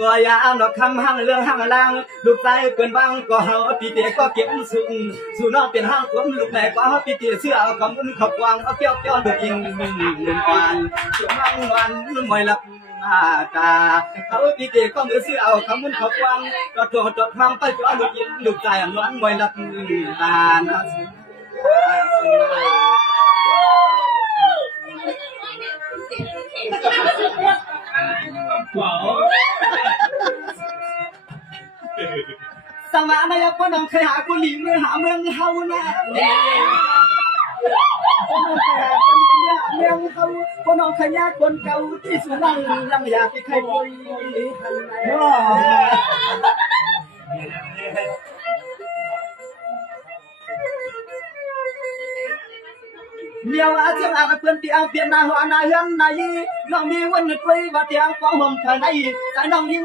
ก็อย่าเอาดอกคำห้างเรื่องห้างลางลูกชายเกินบางก็เฮาปีเตก็เก็บสู่นอกเป็นห้างผมลูกแม่ก็เฮาปีเตเสื้อเอาคำอุ่นขอบวางเอาเกี้ยวเกี้ยวลูกยิงอ่อนช่วงวันไม่หลับตาเขาปีเตก็มือเสื้อเอาคำอุ่นขอบวางก็ตัวจดฟังไปจอลูกยิงลูกชายนวลไม่หลับตานะสมาในยพ่อน้องเคยหาคนหลีเมื่อหาเมืองเฮานะพ่อน้องเคยหาคนหลีเมื่อหาเมืองเฮาพ่อน้องเคยยากคนเก่าที่สุนังยังอยากให้ใครคุยทันไหนเมียวอาเจียงอาเพื่อนที่เอาเปลี่ยนนาหัวนาเฮือนนายน้องมีวันนึกไว้ว่าเตียงฟ้องห่มเธอในแต่น้องยิ่ง